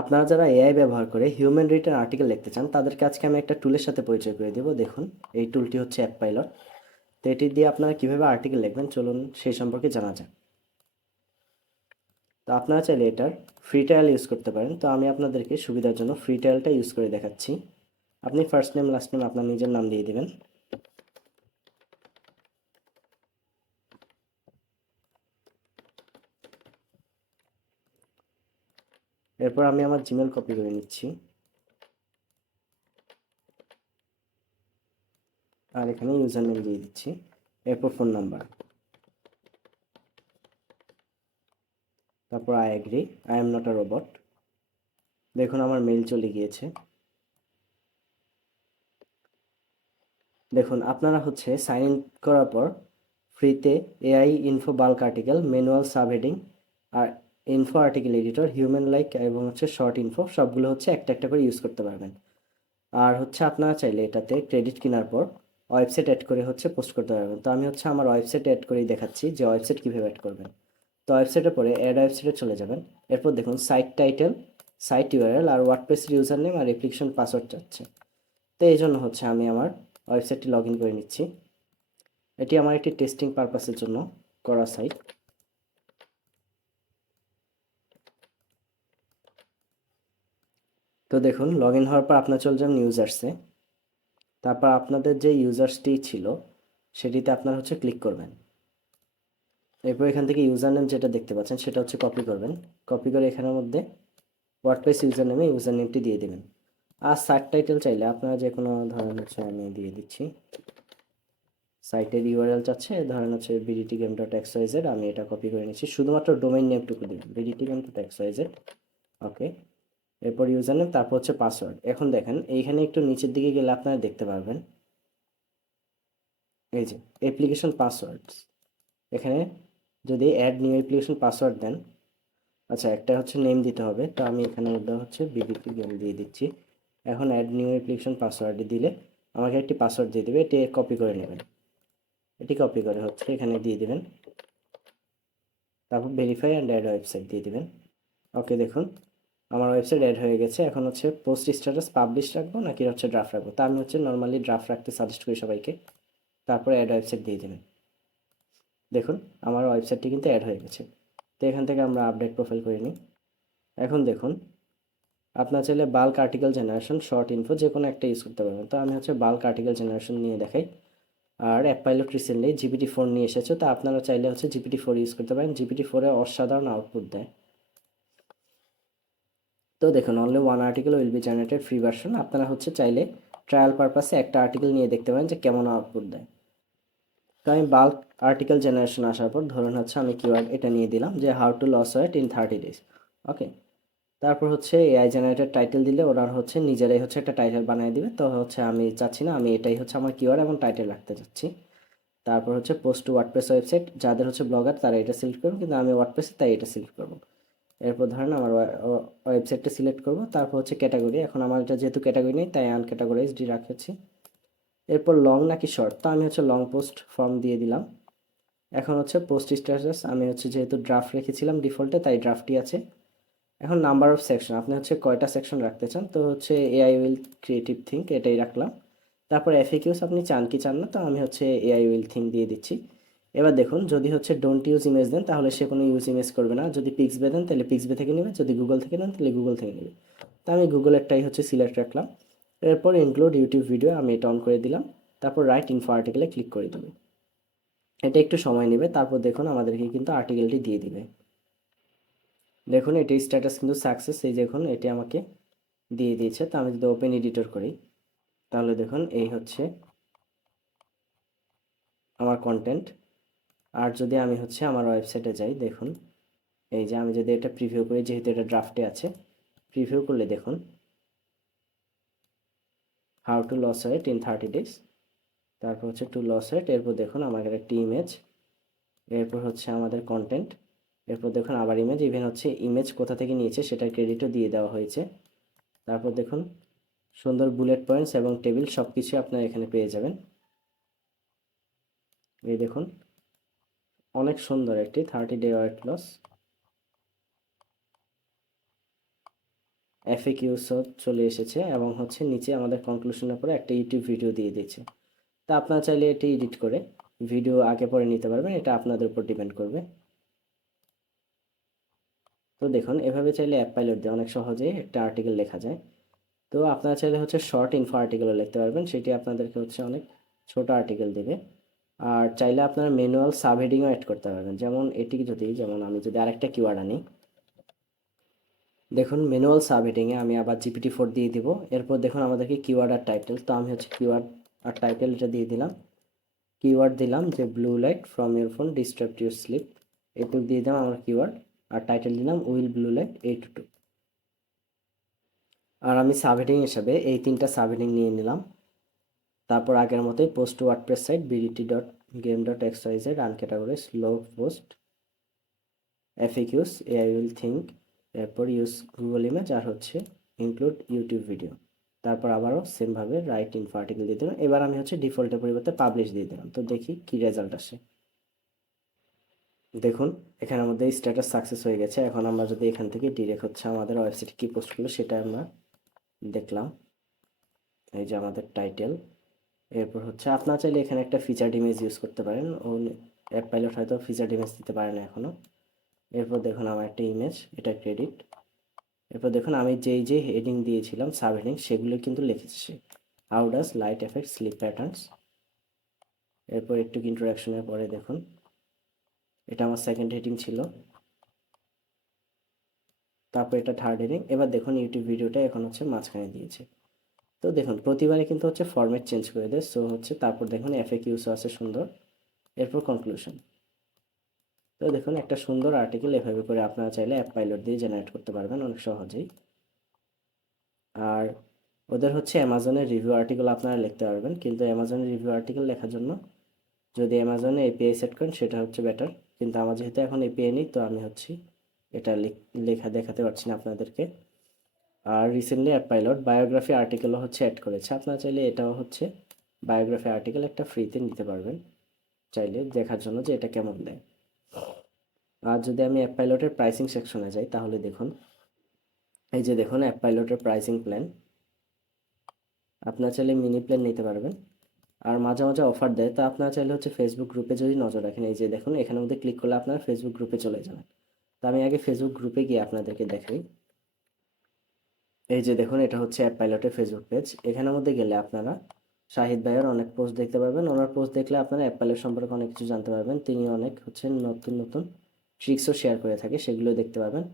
আপনারা যারা এআই ব্যবহার করে হিউম্যান রিটেন আর্টিকেল লিখতে চান তাদেরকে আজকে আমি একটা টুলের সাথে পরিচয় করে দেব। দেখুন, এই টুলটি হচ্ছে অ্যাপপাইলট। তো এটি দিয়ে আপনারা কিভাবে আর্টিকেল লিখবেন চলুন সেই সম্পর্কে জানা যাক। তো আপনারা চাইলে এটার ফ্রি ট্রায়াল ইউজ করতে পারেন। তো আমি আপনাদেরকে সুবিধার জন্য ফ্রি ট্রায়ালটা ইউজ করে দেখাচ্ছি। আপনি ফার্স্ট নেম লাস্ট নেম আপনার নিজের নাম দিয়ে দিবেন। এরপর আমি আমার জিমেল কপি করে নিচ্ছি, আর এখানে ইউজার নেম দিয়ে দিচ্ছি। এরপর ফোন নাম্বার, তারপর I agree, I am not a robot. দেখুন আমার মেইল চলে গিয়েছে। দেখুন আপনারা হচ্ছে সাইন ইন করার পর ফ্রিতে AI info bulk article, manual subheading, আর info article editor, human like এবং হচ্ছে শর্ট ইনফো সবগুলো হচ্ছে একটা একটা করে ইউজ করতে পারবেন। আর হচ্ছে আপনারা চাইলে এটাতে ক্রেডিট কেনার পর ওয়েবসাইট অ্যাড করে হচ্ছে পোস্ট করতে পারবেন। তো আমি হচ্ছে আমার ওয়েবসাইট অ্যাড করেই দেখাচ্ছি যে ওয়েবসাইট কীভাবে অ্যাড করবেন। তো ওয়েবসাইটের পরে অ্যাড ওয়েবসাইটে চলে যাবেন। এরপর দেখুন সাইট টাইটেল, সাইট ইউআরএল আর ওয়ার্ডপ্রেসের ইউজার নেম আর অ্যাপ্লিকেশন পাসওয়ার্ড চাচ্ছে। তো এই জন্য হচ্ছে আমি আমার ওয়েবসাইটটি লগ ইন করে নিচ্ছি। এটি আমার একটি টেস্টিং পারপাসের জন্য করা সাইট। তো দেখুন লগ ইন হওয়ার পর আপনার চলে যান ইউজার্সে। তারপর আপনাদের যে ইউজার্সটি ছিল সেটিতে আপনার হচ্ছে ক্লিক করবেন। এরপর এখান থেকে ইউজার নেম যেটা দেখতে পাচ্ছেন সেটা হচ্ছে কপি করবেন। কপি করে এখানের মধ্যে ওয়ার্ডপ্রেস ইউজার নেমে ইউজার নেমটি দিয়ে দেবেন। আর সাইট টাইটেল চাইলে আপনারা যে কোনো ধরনের হচ্ছে আমি দিয়ে দিচ্ছি। সাইটের ইউআরএল চাচ্ছে ধরেন হচ্ছে bdtgame.xyz, আমি এটা কপি করে নিচ্ছি, শুধুমাত্র ডোমেইন নেমটুকু দিন bdtgame.xyz। ওকে, এরপর ইউজার নেম, তারপর হচ্ছে পাসওয়ার্ড। এখন দেখেন এইখানে একটু নিচের দিকে গেলে আপনারা দেখতে পারবেন এই যে অ্যাপ্লিকেশন পাসওয়ার্ডস। এখানে যদি অ্যাড নিউ অ্যাপ্লিকেশন পাসওয়ার্ড দেন, আচ্ছা একটা হচ্ছে নেম দিতে হবে, তো আমি এখানে ওটা হচ্ছে বিবিপি গেম দিয়ে দিচ্ছি। এখন অ্যাড নিউ অ্যাপ্লিকেশন পাসওয়ার্ড দিলে আমাকে একটি পাসওয়ার্ড দিয়ে দেবে, এটি কপি করে নেবেন। এটি কপি করে হচ্ছে এখানে দিয়ে দিবেন, তারপর ভেরিফাই অ্যান্ড অ্যাড ওয়েবসাইট দিয়ে দিবেন। ওকে, দেখুন আমার ওয়েবসাইট অ্যাড হয়ে গেছে। এখন হচ্ছে পোস্ট স্ট্যাটাস পাবলিশ রাখবো নাকি হচ্ছে ড্রাফট রাখবো, তা আমি হচ্ছে নর্মালি ড্রাফট রাখতে সাজেস্ট করি সবাইকে। তারপরে অ্যাড ওয়েবসাইট দিয়ে দেবেন। দেখুন আমার ওয়েবসাইটটি কিন্তু অ্যাড হয়ে গেছে। তো এখান থেকে আমরা আপডেট প্রোফাইল করে নিই। এখন দেখুন আপনার চাইলে bulk article generation, short info যে কোনো একটা ইউজ করতে পারবেন। তো আমি হচ্ছে বাল্ক আর্টিকেল জেনারেশন নিয়ে দেখাই। আর অ্যাপপাইলট রিসেন্টলি GPT-4 নিয়ে এসেছে, তো আপনারা চাইলে হচ্ছে GPT-4 ইউজ করতে পারেন। GPT-4-এ অসাধারণ আউটপুট দেয়। তো দেখুন only one article will be generated free version. আপনারা হচ্ছে চাইলে ট্রায়াল পারপাসে একটা আর্টিকেল নিয়ে দেখতে পারেন যে কেমন আউটপুট দেয়। তো আমি বাল্ক আর্টিকেল জেনারেশন আসার পর ধরুন হচ্ছে আমি কিওয়ার্ড এটা নিয়ে দিলাম যে how to lose weight in 30 days। Okay, তারপর হচ্ছে এআই জেনারেটেড টাইটেল দিলে ওরা হচ্ছে নিজেরাই হচ্ছে একটা টাইটেল বানিয়ে দিবে। তো হচ্ছে আমি চাচ্ছি না, আমি এটাই হচ্ছে আমার কিওয়ার্ড এবং টাইটেল রাখতে চাচ্ছি। তারপর হচ্ছে পোস্ট টু ওয়ার্ডপ্রেস ওয়েবসাইট, যাদের হচ্ছে ব্লগার তারা এটা সিলেক্ট করুন, কিন্তু আমি ওয়ার্ডপ্রেসে তাই এটা সিলেক্ট করবো। এরপর ধরেন আমার ওয়েবসাইটটা সিলেক্ট করব। তারপর হচ্ছে ক্যাটাগরি, এখন আমার এটা যেহেতু ক্যাটাগরি নেই তাই আনক্যাটাগরাইজড রাখছি। এরপর লং নাকি শর্ট, তো আমি হচ্ছে লং পোস্ট ফর্ম দিয়ে দিলাম। এখন হচ্ছে পোস্ট স্ট্যাটাস আমি হচ্ছে যেহেতু ড্রাফট রেখেছিলাম ডিফল্টে তাই ড্রাফটই আছে। এখন নাম্বার অফ সেকশন আপনি হচ্ছে কয়টা সেকশন রাখতে চান, তো হচ্ছে এআই উইল ক্রিয়েটিভ থিঙ্ক এটাই রাখলাম। তারপর FAQs আপনি চান কি চান না, তো আমি হচ্ছে এআই উইল থিঙ্ক দিয়ে দিচ্ছি। এবার দেখুন যদি হচ্ছে ডোন্ট ইউজ ইমেজ দেন তাহলে সে কোনো ইউজ ইমেজ করবে না, যদি পিক্সবে দেন তাহলে পিক্সবে থেকে নেবে, যদি গুগল থেকে নেন তাহলে গুগল থেকে নেবে। তো আমি গুগলেরটাই হচ্ছে সিলেক্ট রাখলাম। এরপর ইনক্লুড ইউটিউব ভিডিও আমি এটা অন করে দিলাম। তারপর রাইট ইনফো আর্টিকেলে ক্লিক করে দেবে। এটা একটু সময় নেবে, তারপর দেখুন আমাদেরকে কিন্তু আর্টিকেলটি দিয়ে দিবে। দেখুন এটি স্ট্যাটাস কিন্তু সাকসেস, এই দেখুন এটি আমাকে দিয়ে দিয়েছে। তো আমি যদি ওপেন এডিটর করি তাহলে দেখুন এই হচ্ছে আমার কন্টেন্ট। আর যদি আমি হচ্ছে আমার ওয়েবসাইটে যাই দেখুন এই যে আমি যদি এটা প্রিভিউ করি, যেহেতু এটা ড্রাফটে আছে, প্রিভিউ করলে দেখুন how to lose weight in 30 days। তারপর হচ্ছে টু লস ওয়েট, এরপর দেখুন আমাদের একটি ইমেজ, এরপর হচ্ছে আমাদের কন্টেন্ট, এরপর দেখুন আবার ইমেজ, ইভেন হচ্ছে ইমেজ কোথা থেকে নিয়েছে সেটার ক্রেডিটও দিয়ে দেওয়া হয়েছে। তারপর দেখুন সুন্দর বুলেট পয়েন্টস এবং টেবিল সব কিছু আপনারা এখানে পেয়ে যাবেন। এই দেখুন অনেক সুন্দর, একটি 30 day ওয়েট লস। FAQs চলে এসেছে এবং হচ্ছে নিচে আমাদের কনক্লুশনের পরে একটা ইউটিউব ভিডিও দিয়ে দিয়েছে। তা আপনারা চাইলে এটি এডিট করে ভিডিও আগে পরে নিতে পারবেন, এটা আপনাদের উপর ডিপেন্ড করবে। তো দেখুন এভাবে চাইলে অ্যাপ পাইলট দিয়ে অনেক সহজেই একটা আর্টিকেল লেখা যায়। তো আপনারা চাইলে হচ্ছে শর্ট ইনফো আর্টিকেলও লিখতে পারবেন, সেটি আপনাদেরকে হচ্ছে অনেক ছোট আর্টিকেল দেবে। আর চাইলে আপনারা ম্যানুয়াল সাবহেডিংও অ্যাড করতে পারবেন, যেমন এটি যদি, যেমন আমি যদি আরেকটা কিওয়ার্ড আনি, দেখুন ম্যানুয়াল সাবহেডিংয়ে আমি আবার GPT-4 দিয়ে দিব। এরপর দেখুন আমাদেরকে কিওয়ার্ড আর টাইটেল, তো আমি হচ্ছে কিওয়ার্ড আর টাইটেল এটা দিয়ে দিলাম। কিওয়ার্ড দিলাম যে blue light from your phone disturb your slip, এটুকু দিয়ে দিলাম আমার কিওয়ার্ড। আর টাইটেল দিলাম উইল ব্লু লাইট 8 to 2। আর আমি সাবহেডিং হিসাবে এই তিনটা সাবহেডিং নিয়ে নিলাম। তারপর আগের মতোই post WordPress site bdt.game.xyz uncategory slow post FAQs AI will think, এরপর ইউজ গুগল ইমেজ, আর হচ্ছে ইনক্লুড ইউটিউব ভিডিও। তারপর আবারও সেমভাবে রাইট ইনফো আর্টিকেল দিয়ে দিলাম। এবার আমি হচ্ছে ডিফল্টের পরিবর্তে পাবলিশ দিয়ে দিলাম, তো দেখি কি রেজাল্ট আসে। দেখুন এখানের মধ্যে স্ট্যাটাস সাকসেস হয়ে গেছে। এখন আমরা যদি এখান থেকে ডিরেক্ট হচ্ছে আমাদের ওয়েবসাইটে কি পোস্ট করলো সেটা আমরা দেখলাম। এই যে আমাদের টাইটেল, এরপর হচ্ছে আপনারা চাইলে এখানে একটা ফিচার্ড ইমেজ ইউজ করতে পারেন। ও অ্যাপ পাইলট হয়তো ফিচার্ড ইমেজ দিতে পারে না এখনো। এরপর দেখুন আমার একটা ইমেজ, এটা ক্রেডিট। এরপর দেখুন আমি যেই হেডিং দিয়েছিলাম সাব হেডিং সেগুলো কিন্তু লিখেছে সে, how does light effect sleep patterns. এরপর একটু ইন্ট্রোডাকশনের পরে দেখুন এটা আমার সেকেন্ড হেডিং ছিল, তারপর এটা থার্ড হেডিং। এবার দেখুন ইউটিউব ভিডিওটা এখন হচ্ছে মাঝখানে দিয়েছে। তো দেখুন প্রতিবারে কিন্তু হচ্ছে ফরম্যাট চেঞ্জ করে দেয়। সো হচ্ছে তারপর দেখুন FAQs আছে সুন্দর, এরপর কনক্লুশন। তো দেখুন একটা সুন্দর আর্টিকেল এভাবে করে আপনারা চাইলে অ্যাপ পাইলট দিয়ে জেনারেট করতে পারবেন অনেক সহজেই। আর ওদের হচ্ছে অ্যামাজনের রিভিউ আর্টিকেল আপনারা লিখতে পারবেন, কিন্তু অ্যামাজনের রিভিউ আর্টিকেল লেখার জন্য যদি অ্যামাজনে API সেট করেন সেটা হচ্ছে বেটার। কিন্তু আমার যেহেতু এখন API নেই, তো আমি হচ্ছে এটা লেখা দেখাতে পারছি না আপনাদেরকে। আর রিসেন্টলি অ্যাপ পাইলট বায়োগ্রাফি আর্টিকেলও হচ্ছে অ্যাড করেছে, আপনারা চাইলে এটাও হচ্ছে বায়োগ্রাফি আর্টিকেল একটা ফ্রিতে নিতে পারবেন চাইলে দেখার জন্য যে এটা কেমন দেয়। আর যদি আমি অ্যাপ পাইলটের প্রাইসিং সেকশনে যাই তাহলে দেখুন এই যে দেখুন অ্যাপ পাইলটের প্রাইসিং প্ল্যান, আপনারা চাইলে মিনি প্ল্যান নিতে পারবেন। আর মাঝে মাঝে অফার দেয়, তা আপনারা চাইলে হচ্ছে ফেসবুক গ্রুপে যদি নজর রাখেন, এই যে দেখুন এখানের মধ্যে ক্লিক করলে আপনারা ফেসবুক গ্রুপে চলে যাবেন। তো আমি আগে ফেসবুক গ্রুপে গিয়ে আপনাদেরকে দেখাই। এই যে দেখুন এটা হচ্ছে অ্যাপ পাইলটের ফেসবুক পেজ। এখানের মধ্যে গেলে আপনারা শাহিদ ভাইয়ের অনেক পোস্ট দেখতে পারবেন। ওনার পোস্ট দেখলে আপনারা অ্যাপ পাইলট সম্পর্কে অনেক কিছু জানতে পারবেন। তিনি অনেক হচ্ছে নতুন নতুন ট্রিক্সও শেয়ার করে থাকে, সেগুলো দেখতে পাবেন।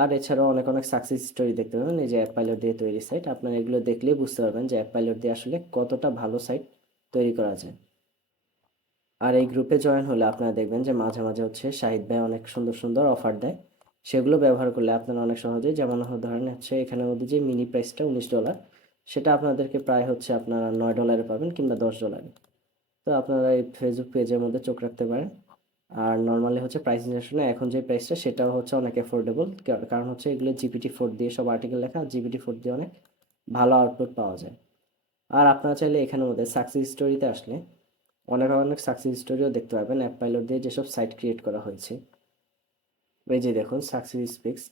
আর এছাড়াও অনেক অনেক সাকসেস স্টোরি দেখতে পাবেন। এই যে অ্যাপ পাইলট দিয়ে তৈরি সাইট, আপনারা এগুলো দেখলেই বুঝতে পারবেন যে অ্যাপ পাইলট দিয়ে আসলে কতটা ভালো সাইট তৈরি করা যায়। আর এই গ্রুপে জয়েন হলে আপনারা দেখবেন যে মাঝে মাঝে হচ্ছে শাহিদ ভাই অনেক সুন্দর সুন্দর অফার দেয়, সেগুলো ব্যবহার করলে আপনারা অনেক সহজেই, যেমন ধরেন হচ্ছে এখানের মধ্যে যে মিনি প্রাইসটা $19, সেটা আপনাদেরকে প্রায় হচ্ছে আপনারা $9 পাবেন কিংবা $10। তো আপনারা এই ফেসবুক পেজের মধ্যে চোখ রাখতে পারেন। আর নর্মালি হচ্ছে প্রাইস ইনফরমেশনে এখন যে প্রাইসটা সেটাও হচ্ছে অনেক অ্যাফোর্ডেবল, কারণ হচ্ছে এগুলো GPT-4 দিয়ে সব আর্টিকেল লেখা, GPT-4 দিয়ে অনেক ভালো আউটপুট পাওয়া যায়। আর আপনারা চাইলে এখানের মধ্যে সাকসেস স্টোরিতে আসলে অনেক অনেক সাকসেস স্টোরিও দেখতে পাবেন অ্যাপ পাইলট দিয়ে যেসব সাইট ক্রিয়েট করা হয়েছে। এই যে দেখুন সাকসেস স্পিক্স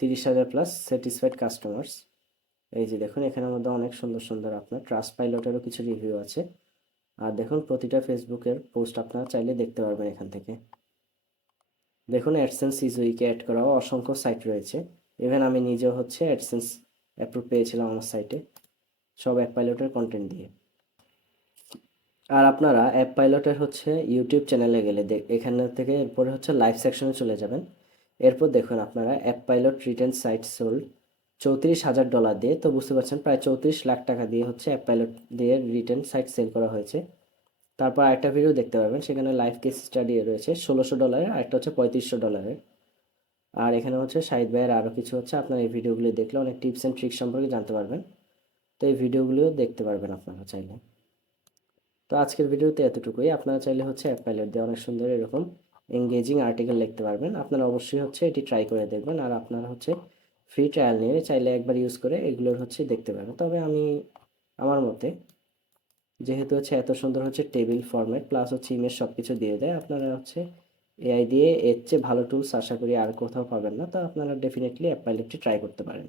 30,000+ স্যাটিসফাইড কাস্টমার্স। এই যে দেখুন এখানের মধ্যে অনেক সুন্দর সুন্দর আপনার ট্রাস্ট পাইলটেরও কিছু রিভিউ আছে। আর দেখুন প্রতিটা ফেসবুকের পোস্ট আপনারা চাইলে দেখতে পারবেন এখান থেকে। দেখুন অ্যাডসেন্স ইজ উইকে অ্যাড করাও অসংখ্য সাইট রয়েছে। ইভেন আমি নিজেও হচ্ছে অ্যাডসেন্স অ্যাপ্রুভ পেয়েছিলাম আমার সাইটে, সব অ্যাপ পাইলটের কন্টেন্ট দিয়ে। আর আপনারা অ্যাপ পাইলটের হচ্ছে ইউটিউব চ্যানেলে গেলে এখানে থেকে এরপরে হচ্ছে লাইভ সেকশনে চলে যাবেন। এরপর দেখুন আপনারা app pilot written site sold $34,000 দিয়ে, তো বুঝতে পারছেন প্রায় 34 লাখ টাকা দিয়ে হচ্ছে অ্যাপ পাইলট দিয়ে রিটেন সাইট সেল করা হয়েছে। তারপর আরেকটা ভিডিও দেখতে পারবেন, সেখানে লাইভ কেস স্টাডি রয়েছে $1,600, আরেকটা হচ্ছে $3,500। আর এখানে হচ্ছে শাহিদ ভাইয়ের আরও কিছু হচ্ছে, আপনার এই ভিডিওগুলো দেখলে অনেক টিপস অ্যান্ড ট্রিক্স সম্পর্কে জানতে পারবেন। তো এই ভিডিওগুলিও দেখতে পারবেন আপনারা চাইলে। তো আজকের ভিডিওতে এতটুকুই। আপনারা চাইলে হচ্ছে অ্যাপ পাইলট দিয়ে অনেক সুন্দর এরকম এঙ্গেজিং আর্টিকেল লিখতে পারবেন। আপনারা অবশ্যই হচ্ছে এটি ট্রাই করে দেখবেন। আর আপনারা হচ্ছে ফ্রি ট্রায়াল নিয়ে চাইলে একবার ইউজ করে এগুলোর হচ্ছে দেখতে পারবেন। তবে আমি আমার মতে যেহেতু হচ্ছে এত সুন্দর হচ্ছে টেবিল ফরম্যাট প্লাস হচ্ছে ইমেজ সব কিছু দিয়ে দেয়, আপনারা হচ্ছে এআই দিয়ে এর চেয়ে ভালো টুলস আশা করি আর কোথাও পাবেন না, তো আপনারা ডেফিনেটলি অ্যাপ পাইলটটি ট্রাই করতে পারেন।